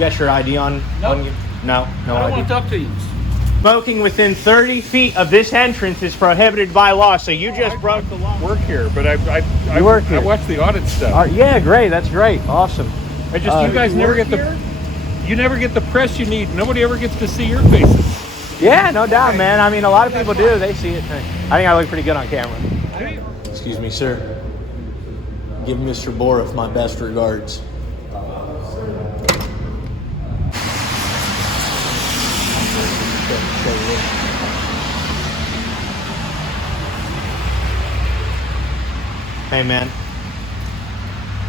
got your ID on? Nope. On you? No, no I don't ID. want to talk to you. Smoking within 30 feet of this entrance is prohibited by law, so you just broke the law. Work here, but I work here. I watch the audit stuff. Yeah, great. That's great. Awesome. I just you guys never get you never get the press you need. Nobody ever gets to see your faces. Yeah, no doubt, man. I mean, a lot of people do. They see it. I think I look pretty good on camera. Excuse me, sir. Give Mr. Boroff my best regards. Hey, man.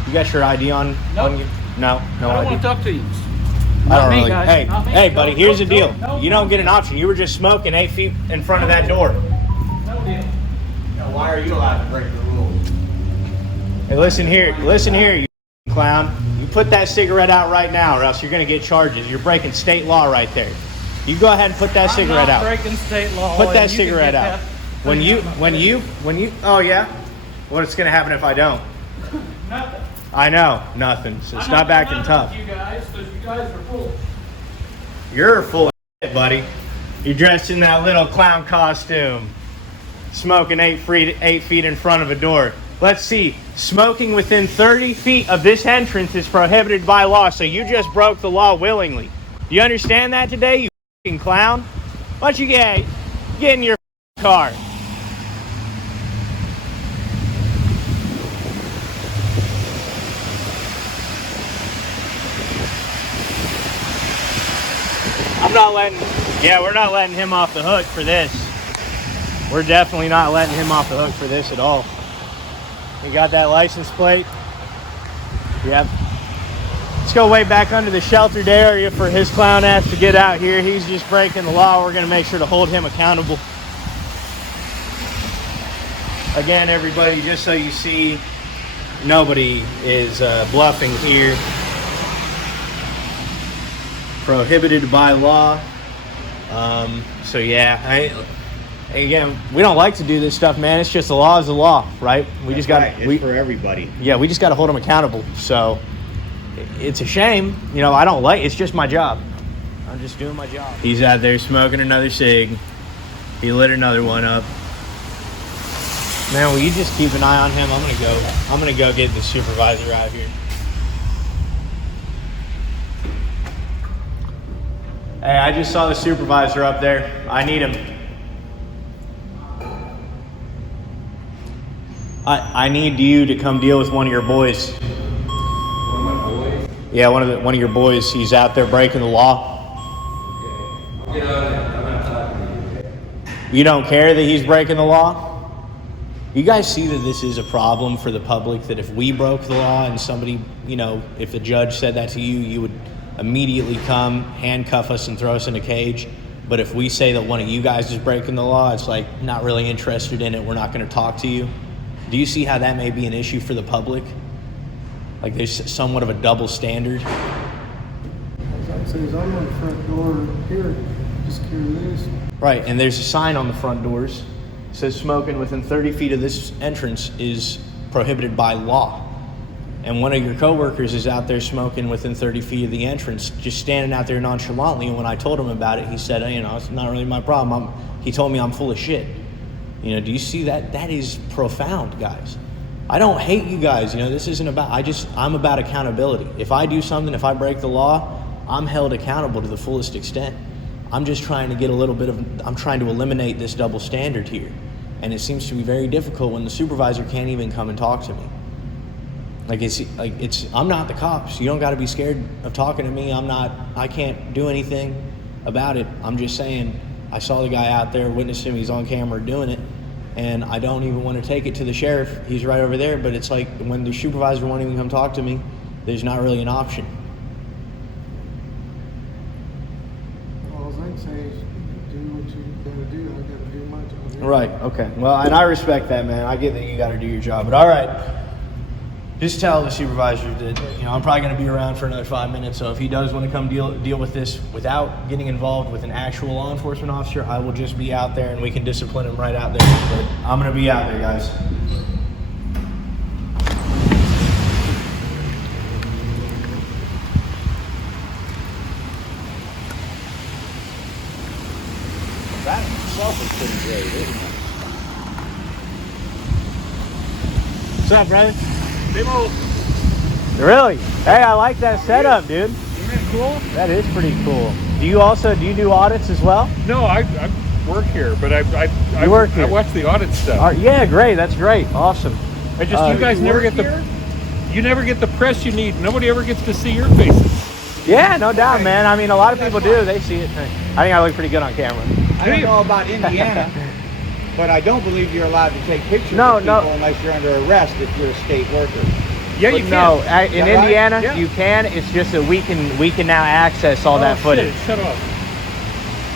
You got your ID on? Nope. On you? No, no I don't ID. want to talk to you. I don't me, really. guys. Hey, Not me. hey, buddy. No, Here's no, the deal. no, You don't get an option. You were just smoking 8 feet in front of that door. No deal. Now, why are you allowed to break the rules? Hey, listen here, you clown. You put that cigarette out right now, or else you're gonna get charges. You're breaking state law right there. You go ahead and put that cigarette out. I'm not breaking state law. Put that and you can cigarette get out. that. When you. Oh yeah. What's gonna happen if I don't? Nothing. I know, nothing. So I'm stop not acting gonna tough. You guys, because you guys are full. You're full of shit, buddy. You're dressed in that little clown costume, smoking 8 feet in front of a door. Let's see. Smoking within 30 feet of this entrance is prohibited by law, so you just broke the law willingly. Do you understand that today, you fucking clown? Why don't you get in your car? We're not letting him off the hook for this. We're definitely not letting him off the hook for this at all. We got that license plate. Yep. Let's go way back under the sheltered area for his clown ass to get out here. He's just breaking the law. We're going to make sure to hold him accountable. Again, everybody, just so you see, nobody is bluffing here. Prohibited by law. So yeah, again, we don't like to do this stuff, man. It's just the law is the law, right? We just got it's for everybody. Yeah, we just got to hold them accountable. So it's a shame, you know. I don't like. It's just my job. I'm just doing my job. He's out there smoking another cig. He lit another one up. Man, will you just keep an eye on him? I'm gonna go get the supervisor out here. Hey, I just saw the supervisor up there. I need him. I need you to come deal with one of your boys. One of my boys? Yeah, one of your boys. He's out there breaking the law. Okay. Get out of there. I'm not talking to you. You don't care that he's breaking the law? You guys see that this is a problem for the public, that if we broke the law and somebody, you know, if the judge said that to you, you would immediately come, handcuff us, and throw us in a cage. But if we say that one of you guys is breaking the law, it's like, not really interested in it, we're not going to talk to you. Do you see how that may be an issue for the public? Like there's somewhat of a double standard. As I says, I'm on the front door here, just curious. Right, and there's a sign on the front doors. It says smoking within 30 feet of this entrance is prohibited by law. And one of your coworkers is out there smoking within 30 feet of the entrance, just standing out there nonchalantly. And when I told him about it, he said, you know, it's not really my problem. He told me I'm full of shit. You know, do you see that? That is profound, guys. I don't hate you guys. You know, this isn't about, I'm about accountability. If I do something, if I break the law, I'm held accountable to the fullest extent. I'm just trying to get I'm trying to eliminate this double standard here. And it seems to be very difficult when the supervisor can't even come and talk to me. I'm not the cops. You don't got to be scared of talking to me. I can't do anything about it. I'm just saying, I saw the guy out there, witnessed him, he's on camera doing it, and I don't even want to take it to the sheriff. He's right over there, but it's like when the supervisor won't even come talk to me, there's not really an option. All I can say is do what you gotta do. I gotta do my job. Right, okay. Well, and I respect that, man. I get that you got to do your job, but all right. Just tell the supervisor that, you know, I'm probably going to be around for another 5 minutes, so if he does want to come deal with this without getting involved with an actual law enforcement officer, I will just be out there and we can discipline him right out there. But I'm going to be out there, guys. That in itself is pretty great, isn't it? What's up, brother? Demo. Really? Hey, I like that setup, dude. Isn't that cool? That is pretty cool. Do you do audits as well? No, I work here, but I work here? I watch the audit stuff. Yeah, great. That's great. Awesome. I just you guys never get you never get the press you need. Nobody ever gets to see your faces. Yeah, no doubt, man. I mean, a lot of people do. They see it. I think I look pretty good on camera. I don't know about Indiana, but I don't believe you're allowed to take pictures No, of people no. unless you're under arrest if you're a state worker. Yeah, you can. No, in that right? Indiana, Yeah. you can. It's just that we can now access all that footage. Shut up.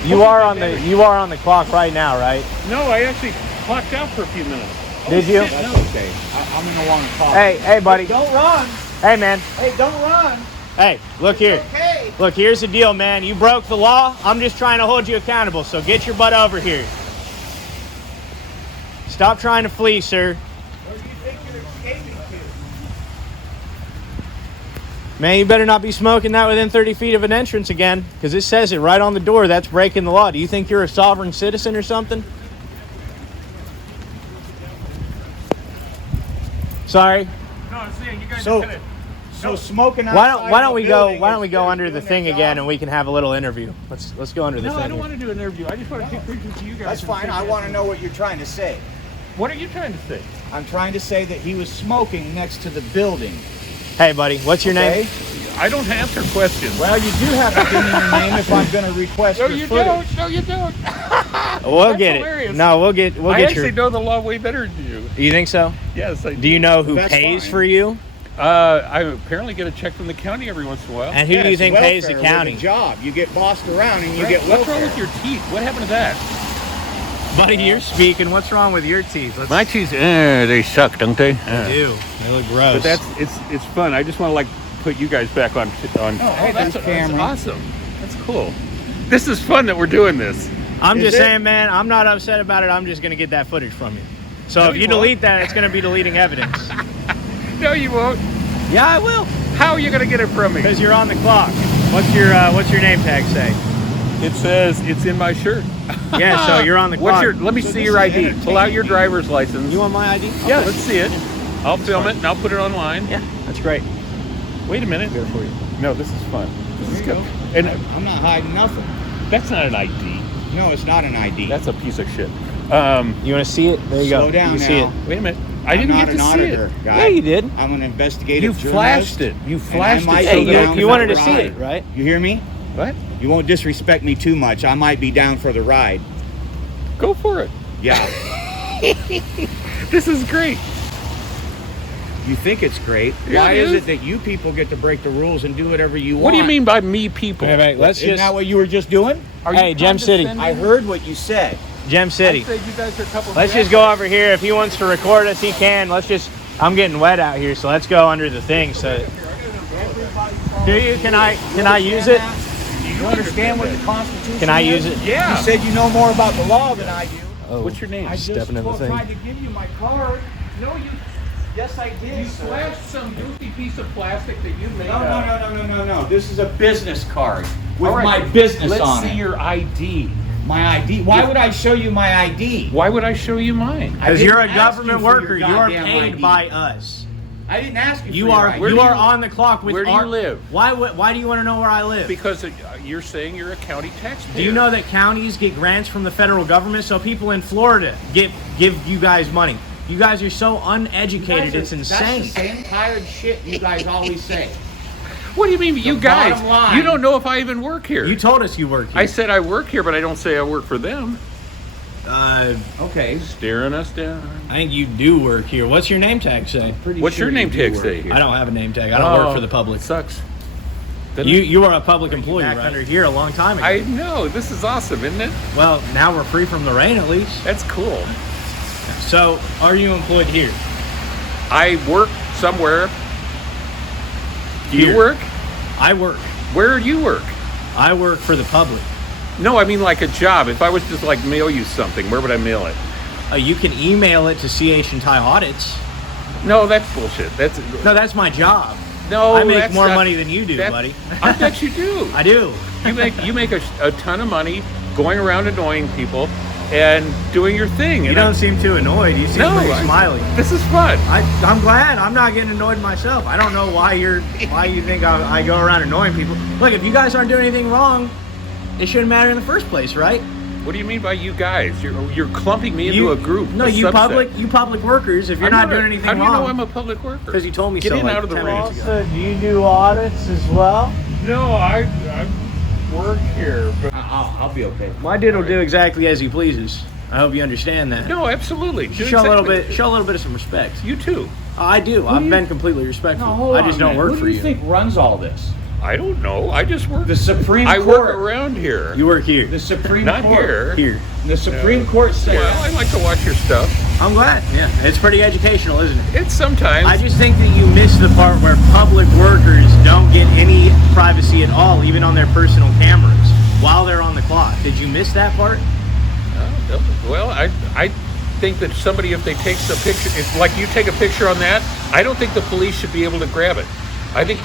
You are on the clock right now, right? No, I actually clocked out for a few minutes. Did you? shit. That's okay. I'm gonna want to talk. Hey, buddy. Don't run. Hey, man. Hey, don't run. Hey, look here. Okay. Look, here's the deal, man. You broke the law. I'm just trying to hold you accountable, so get your butt over here. Stop trying to flee, sir. Where do you think you're escaping to? Man, you better not be smoking that within 30 feet of an entrance again, because it says it right on the door. That's breaking the law. Do you think you're a sovereign citizen or something? Sorry. No, I'm saying you guys So- are gonna. So smoking Why outside don't of we a go? building Why don't we is go just under the doing thing their again, job. and we can have a little interview. Let's go under the No, thing. I don't want to do an interview. I just want to take pictures of you guys. That's and fine. say I yes. want to know what you're trying to say. What are you trying to say? I'm trying to say that he was smoking next to the building. Hey, buddy, what's your Okay? name? I don't answer questions. Well, you do have to give me your name if I'm going to request No, your you footage. don't. No, you don't. We'll That's get hilarious. it. No, we'll get I actually your. know the law way better than you. You think so? Yes, I Do you know who That's pays fine. for you? I apparently get a check from the county every once in a while. And who do you Yes, think pays the welfare with county? a job. You get bossed around and you Right. get What's welfare. wrong with your teeth? What happened to that? Buddy, you're speaking. What's wrong with your teeth? My teeth, they suck, don't they? They do. They look gross. But it's fun. I just want to like put you guys back on. hey, that's there's camera. awesome. That's cool. This is fun that we're doing this. I'm Is just it? saying, man. I'm not upset about it. I'm just gonna get that footage from you. So No, if you you won't. delete that, it's gonna be deleting evidence. No, you won't. Yeah, I will. How are you gonna get it from me? Because you're on the clock. What's your name tag say? It says it's in my shirt. Yeah, so you're on the clock. Let me So see this your is ID. Pull out your entertaining. driver's license. You want my ID? Yeah, let's see it. I'll film it and I'll put it online. Yeah, that's great. Wait a minute. Good for you. No, this is fun. This is There good. you go. And I'm not hiding nothing. that's not an ID. No, it's not an ID. That's a piece of shit. You want to see it? There you go. Slow down you can see now. it. Wait a minute. I I'm didn't not get an to see auditor, it. guy. Yeah, you did. I'm an investigative You journalist. flashed it. You and I flashed might it. Hey, go so down that for you wanted the to see ride. it, right? You hear me? What? You won't disrespect me too much. I might be down for the ride. Go for it. Yeah. This is great. You think it's great. Yeah, Why it is is. it that you people get to break the rules and do whatever you want? What do you mean by me people? Wait, let's Isn't just. that what you were just doing? Are you Hey, Gem City. condescending? I heard what you said. Gem I City. said you guys are a couple. Let's just go over here. If he wants to record us, he can. Let's just. I'm getting wet out here, so let's go under the thing. So. Do you? Can I use it? Do you understand what the Constitution Can I is? use it? Yeah. You said you know more about the law than I do. Oh, What's your name? I just Stepping in the thing. tried to give you my card. No, you. Yes, I did. You sir. flashed some goofy piece of plastic that you made. No. This is a business card with All right, my business let's on see it. your ID. My ID. Why would I show you my ID? Why would I show you mine? I Because didn't you're a ask government you for your worker. You are goddamn paid ID. by us. I didn't ask you. You for are Your ID. Where you do are you- on the clock with where do you our. live? Why do you want to know where I live? Because you're saying you're a county taxpayer. Do you know that counties get grants from the federal government? So people in Florida give you guys money. You guys are so uneducated, it's insane. That's the same tired shit you guys always say. What do you mean, you The guys? bottom line- You don't know if I even work here. You told us you work here. I said I work here, but I don't say I work for them. Okay. Staring us down. I think you do work here. What's your name tag say? Pretty What's sure your name you do tag work. say here? I don't have a name tag. I don't work for the public. It sucks. You are a public employee, back right? under Here a long time ago. I know. This is awesome, isn't it? Well, now we're free from the rain at least. That's cool. So, are you employed here? I work somewhere. Do you Here. work? I work. Where do you work? I work for the public. No, I mean like a job. If I was just like mail you something, where would I mail it? You can email it to CH and Ty Audits. No, that's bullshit. That's No, that's my job. no. I make that's more not- money than you do, that- buddy. I bet you do. I do. You make a ton of money going around annoying people and doing your thing. You And don't seem too annoyed. You seem pretty smiley. This is fun. I'm glad. I'm not getting annoyed myself. I don't know why you think I go around annoying people. Look, if you guys aren't doing anything wrong, it shouldn't matter in the first place, right? What do you mean by you guys? You're clumping me into a group. No, a you subset. public workers. If you're not doing anything wrong, how do you know I'm a public worker? because you told me Get so. in Like out of the 10 rain. minutes ago. Also, do you do audits as well? No, I work here, but I'll be okay. My dude will do exactly as he pleases. I hope you understand that. no, absolutely. Do Show a little exactly. bit of some respect. You too. I do. I've been completely respectful. I just don't work Who for do you think runs all this? I don't know. I just work. The Supreme I Court. work around here. You work here. The Supreme Not Court. here. Here. The Supreme Court said. Well, I like to watch your stuff. I'm glad. Yeah, it's pretty educational, isn't it? It's sometimes. I just think that you miss the part where public workers don't get any privacy at all, even on their personal cameras, while they're on the clock. Did you miss that part? Well, I think that somebody, if they takes a picture, if like you take a picture on that, I don't think the police should be able to grab it. I think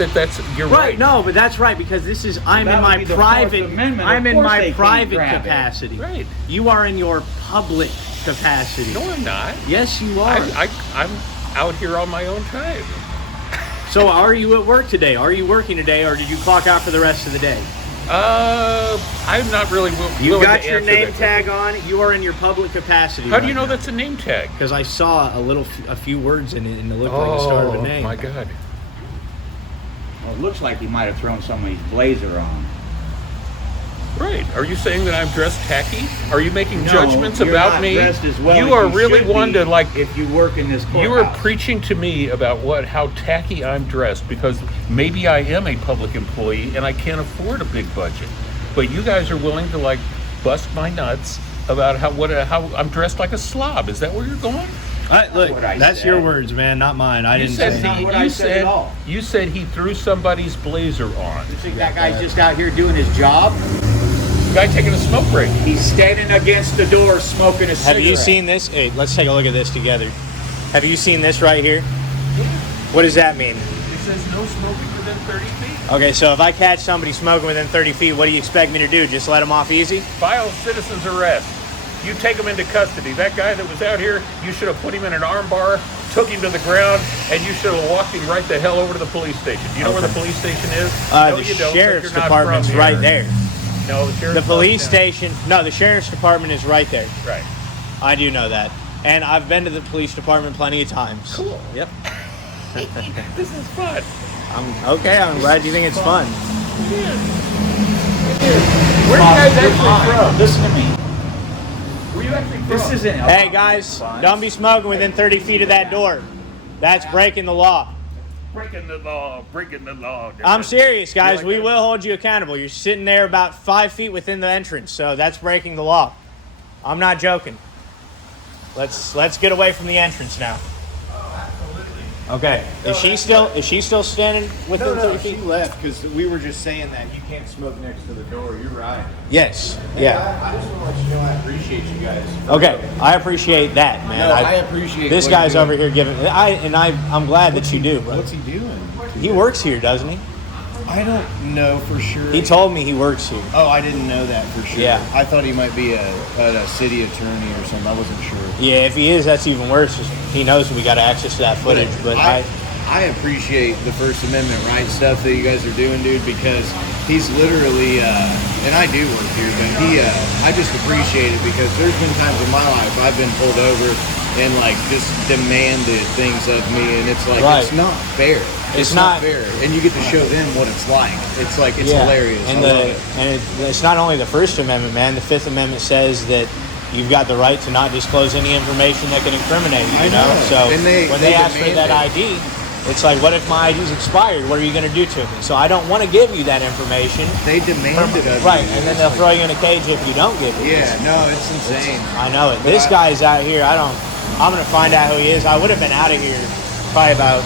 you're right. No, but that's right, because this is I'm That in would my be the private Fourth Amendment. I'm Of in course my they can't private grab it. capacity. Right. You are in your public capacity. No, I'm not. Yes, you are. I'm out here on my own time. So are you at work today? Are you working today, or did you clock out for the rest of the day? I'm not really You willing got to your answer name that tag on. You are in your public capacity. How do you know that's a name tag? Because I saw a few words in it, and it looked like the start of a name. My God. Well, it looks like he might have thrown somebody's blazer on. Right. Are you saying that I'm dressed tacky? Are you making No, judgments you're about not me? dressed as well You as are you really should one be to like. if you work in this courthouse. You are preaching to me about how tacky I'm dressed, because maybe I am a public employee and I can't afford a big budget. But you guys are willing to like bust my nuts about how I'm dressed like a slob. Is that where you're going? Look, what I that's said. your words, man, not mine. I didn't said say. not what I said at all. You said he threw somebody's blazer on. You think that guy's just out here doing his job? Guy taking a smoke break. He's standing against the door smoking a cigarette. Have you seen this? Hey, let's take a look at this together. Have you seen this right here? What does that mean? It says no smoking within 30 feet. Okay, so if I catch somebody smoking within 30 feet, what do you expect me to do? Just let them off easy? File citizen's arrest. You take him into custody. That guy that was out here, you should have put him in an arm bar, took him to the ground, and you should have walked him right the hell over to the police station. Do you know where the police station is? No, The you don't, sheriff's but you're not department's from right here. there. No, the sheriff's The police department- station, no, the sheriff's department is right there. Right. I do know that. And I've been to the police department plenty of times. Cool. Yep. This is fun. I'm glad you think it's fun. Where are you guys actually from? Listen to me. Where you actually from? This isn't. Hey guys, don't be smoking within 30 feet of that door. That's breaking the law. breaking the law, breaking the law. I'm serious, guys. like We that? will hold you accountable. You're sitting there about 5 feet within the entrance, so that's breaking the law. I'm not joking. Let's get away from the entrance now. Okay. Is she still standing within 30 feet? She left because we were just saying that you can't smoke next to the door. You're right. Yes. Yeah. I just want to let you know I appreciate you guys. Okay. I appreciate that, man. No, I appreciate this what guy's you're over doing. here giving. I'm glad that you do, bro. What's he doing? He works here, doesn't he? I don't know for sure. He told me he works here. Oh, I didn't know that for sure. Yeah. I thought he might be a city attorney or something. I wasn't sure. Yeah, if he is, that's even worse. He knows we got access to that footage, but I appreciate the First Amendment right stuff that you guys are doing, dude, because he's literally, and I do work here, but I just appreciate it because there's been times in my life I've been pulled over and like just demanded things of me, and it's like, Right. it's not fair. It's not fair. And you get to show them what it's like. It's like, it's hilarious. And I love it. it's not only the First Amendment, man. The Fifth Amendment says that you've got the right to not disclose any information that can incriminate you. I You know. know. So And they when they ask for demand that it. ID, it's like, what if my ID's expired? What are you going to do to me? So I don't want to give you that information. They demand it of Right, you. and then It's they'll like- throw you in a cage if you don't give it. Yeah, no, it's insane. I know it. But This guy's out here. I'm going to find out who he is. I would have been out of here probably about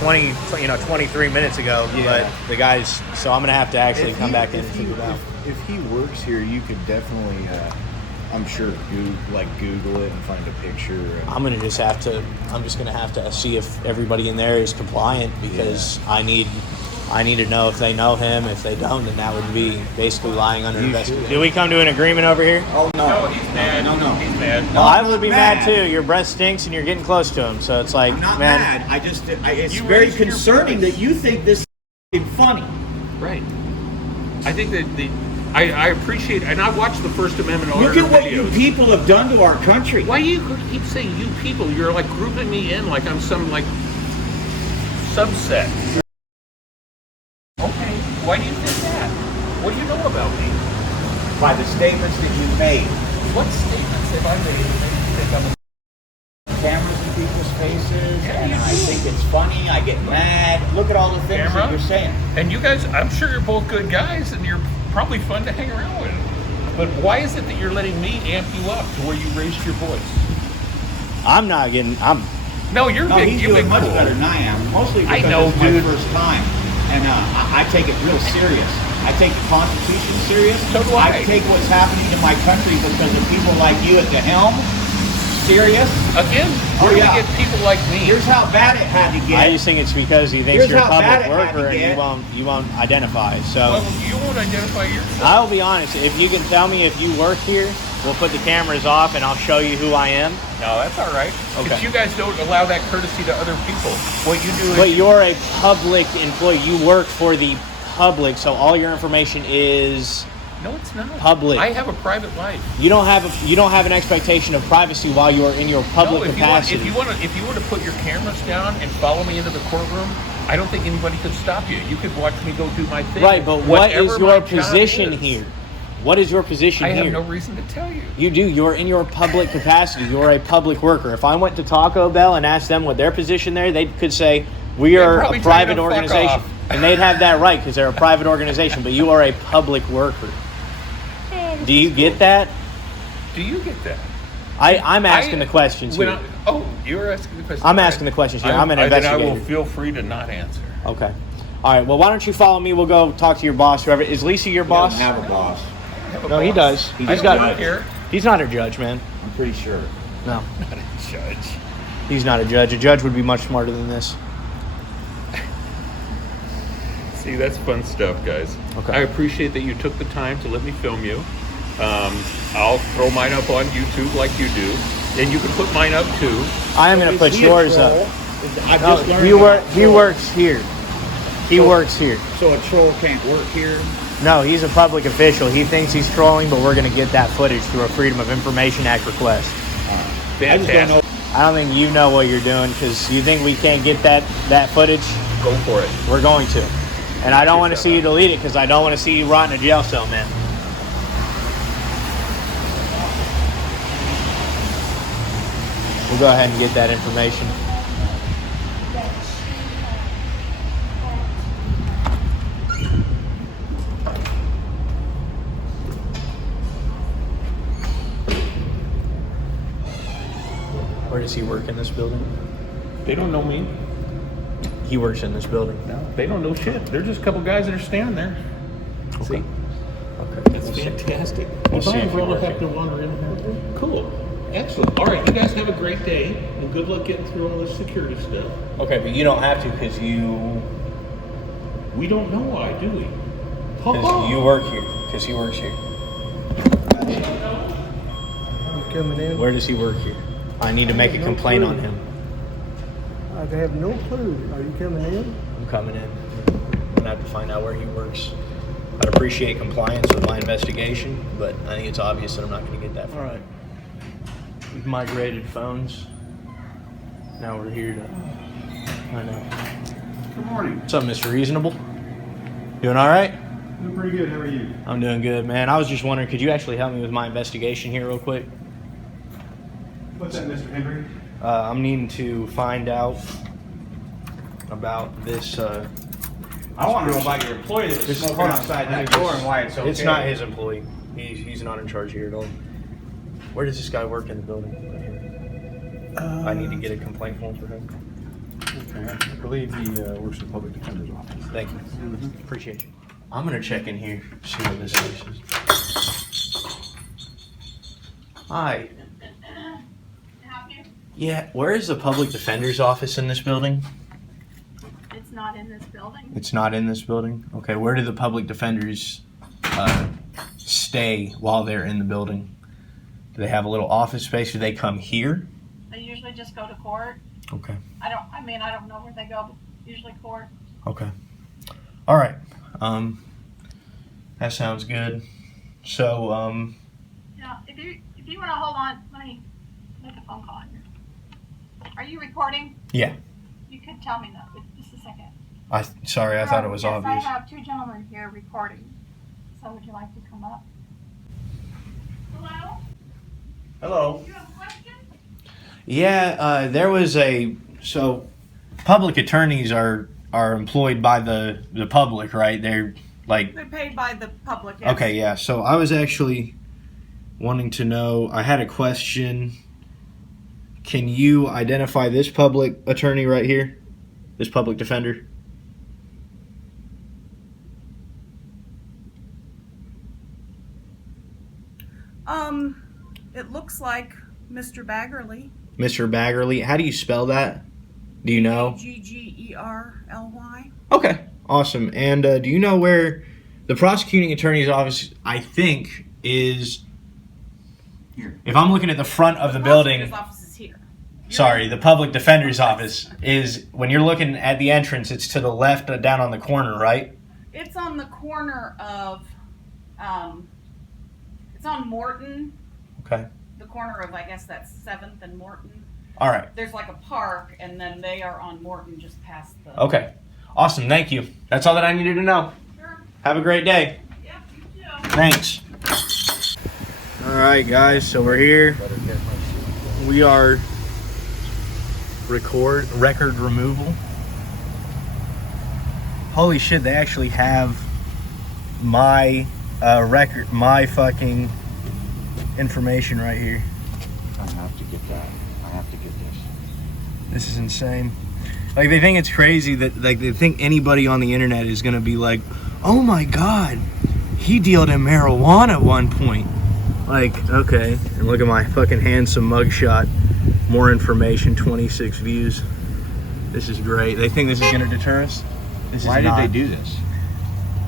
23 minutes ago. Yeah. But the guy's, so I'm going to have to actually If come he- back in and if figure it out. If he works here, you could definitely, I'm sure, Google it and find a picture. I'm just gonna have to see if everybody in there is compliant because I need I need to know if they know him. If they don't, then that would be basically lying under investigation. Did we come to an agreement over here? Oh, No, no. he's mad. No. He's mad. Well, I would not be mad mad. too. Your breath stinks and you're getting close to him. So it's like, I'm not man, mad. It's You very raised your concerning voice. that you think this is funny. Right. I think that I appreciate, and I watched the First Amendment Look auditor at what you videos. people have done to our country. Why do you keep saying you people? You're like grouping me in like I'm some like subset. Okay. Why do you think that? What do you know about me? By the statements that you made. What statements have I made that make you think I'm a Cameras in people's faces, Yeah, and you I do. think it's funny. I get mad. Look at all the things Camera? that you're saying. And you guys, I'm sure you're both good guys and you're probably fun to hang around with. But why is it that you're letting me amp you up to where you raised your voice? I'm not getting. No, you're No, big. he's You're doing big much cool. better than I am. Mostly I because know, it's my dude. first time, and I take it real serious. I take the Constitution serious. So do I. take what's happening in my country because of people like you at the helm serious. Again, Oh, where do yeah. we get people like me? Here's how bad it had to get. I just think it's because he thinks Here's you're a how bad public it had to worker and get. you won't identify. So Well, you won't identify yourself. I'll be honest. If you can tell me if you work here, we'll put the cameras off and I'll show you who I am. No, that's all right. Okay. Because you guys don't allow that courtesy to other people. What you do is But you're a public employee. You work for the public, so all your information is. no, it's not Public. I have a private life. You don't have an expectation of privacy while you are in your public No, capacity. if you were to put your cameras down and follow me into the courtroom, I don't think anybody could stop you. You could watch me go do my thing. Right, but what is Whatever your my job position is. here? What is your position I here? have no reason to tell you. You do. You're in your public capacity. You're a public worker. If I went to Taco Bell and asked them what their position there, they could say, we are probably a tell you private to fuck organization. off. And they'd have that right because they're a private organization, but you are a public worker. Do you get that? Do you get that? I'm asking the questions when here. you're asking the question. I'm asking the questions here. I'm an Then I investigator. will feel free to not answer. Okay. All right. Well, why don't you follow me? We'll go talk to your boss, whoever. Is Lisa your boss? He doesn't have a boss. No, he does. I He's don't got. care. He's not a judge, man. I'm pretty sure. No, Not a judge. he's not a judge. A judge would be much smarter than this. See, that's fun stuff, guys. Okay. I appreciate that you took the time to let me film you. I'll throw mine up on YouTube like you do, and you can put mine up too. I am going to Is put he a yours troll? up. I've No, just learned he about works here. He works here. So a troll can't work here. No, he's a public official. He thinks he's trolling, but we're going to get that footage through a Freedom of Information Act request. I just don't know. Fantastic. I don't think you know what you're doing because you think we can't get that footage. Go for it. We're going to. And I don't want to see you delete it because I don't want to see you rot in a jail cell, man. We'll go ahead and get that information. Where does he work in this building? They don't know me. He works in this building. No, they don't know shit. They're just a couple guys that are standing there. See? Okay. That's fantastic. We'll If see I if you umbrella work have it. to wander in. Cool. Excellent. All right, you guys have a great day, and good luck getting through all this security stuff. Okay, but you don't have to because you We don't know why, do we? work here. Because he works here. You coming in? Where does he work here? I need to make a complaint on him. I have no clue. Are you coming in? I'm coming in. I'm gonna have to find out where he works. I'd appreciate compliance with my investigation, but I think it's obvious that I'm not gonna get that far. All right. We've migrated phones. Now we're here to. I know. Good morning. What's up, Mr. Reasonable? Doing all right? Doing pretty good. How are you? I'm doing good, man. I was just wondering, could you actually help me with my investigation here, real quick? What's that, Mr. Henry? I'm needing to find out about this. I want to know about your employee that was This- smoking hold on. outside I that need door this. and why it's okay. It's not his employee. He's not in charge here at all. Where does this guy work in the building? Right here. I need to get a complaint form for him. Okay, I believe he works in the public defender's office. Thank you. Appreciate you. I'm gonna check in here, see what this place is. Hi. Yeah, where is the public defender's office in this building? It's not in this building. It's not in this building? Okay, where do the public defenders stay while they're in the building? Do they have a little office space? Do they come here? They usually just go to court. Okay. I don't know where they go, but usually court. Okay. All right. That sounds good. So, Yeah, if you want to hold on, let me make a phone call here. Are you recording? yeah. You could tell me that, but just a second. Sorry, I thought it was Yes, obvious. I have two gentlemen here recording. So would you like to come up? Hello? Hello. You have a question? Yeah, there was so public attorneys are employed by the public, right? They're like, They're paid by the public. Yes. okay, yeah. So I was actually wanting to know, I had a question. Can you identify this public attorney right here? This public defender? It looks like Mr. Baggerly. Mr. Baggerly. How do you spell that? Do you know? Ggerly. Okay, awesome. And do you know where the prosecuting attorney's office, I think, is here? If I'm looking at the front of the building, His office is here. sorry, the public defender's office is, when you're looking at the entrance, it's to the left, down on the corner, right? It's on the corner of, it's on Morton, Okay. the corner of, I guess that's 7th and Morton. All right. There's like a park, and then they are on Morton just past the... Okay. Awesome. Thank you. That's all that I needed to know. Sure. Have a great day. Yeah, you too. Thanks. All right, guys. So we're here. We are record removal. Holy shit! They actually have my record, my fucking information right here. I have to get that. I have to get this. This is insane. Like, they think it's crazy that, like, they think anybody on the internet is gonna be like, oh my god, he dealed in marijuana at one point. Like, okay. And look at my fucking handsome mugshot. More information, 26 views. This is great. They think this is gonna deter us? This Why is did not. they do this?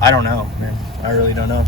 I don't know, man. I really don't know.